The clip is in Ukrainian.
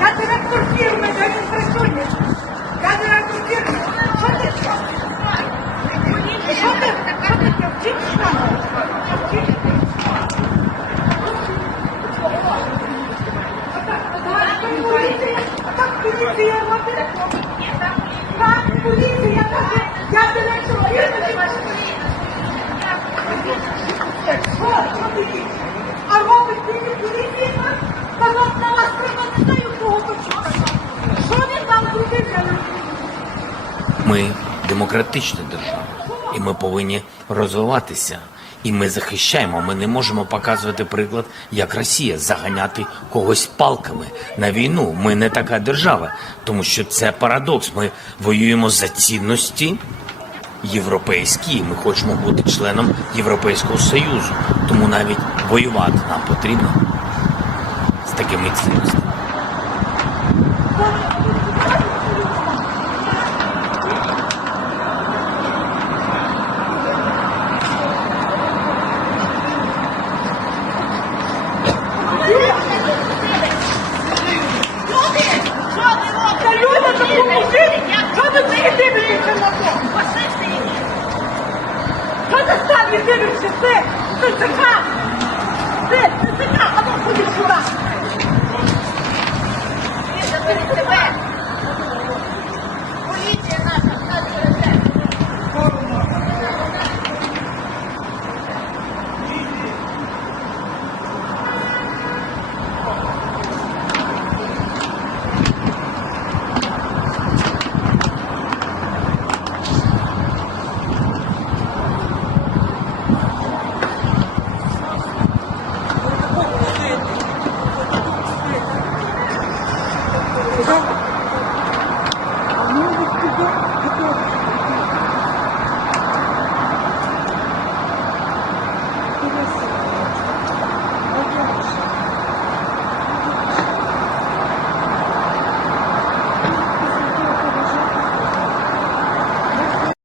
Я тебе турків, я не присутніш. Я тебе турків. Ми демократична держава, і ми повинні розвиватися. І ми захищаємо. Ми не можемо показувати приклад, як Росія заганяти когось палками на війну. Ми не така держава, тому що це парадокс. Ми воюємо за цінності європейські. Ми хочемо бути членом Європейського Союзу. Тому навіть воювати нам потрібно з такими цінностями. Що ти не дивишся на то? Що ти став і дивишся? Ти, ти цика! Ти, ти цика! А ну ходи сюди! Поліція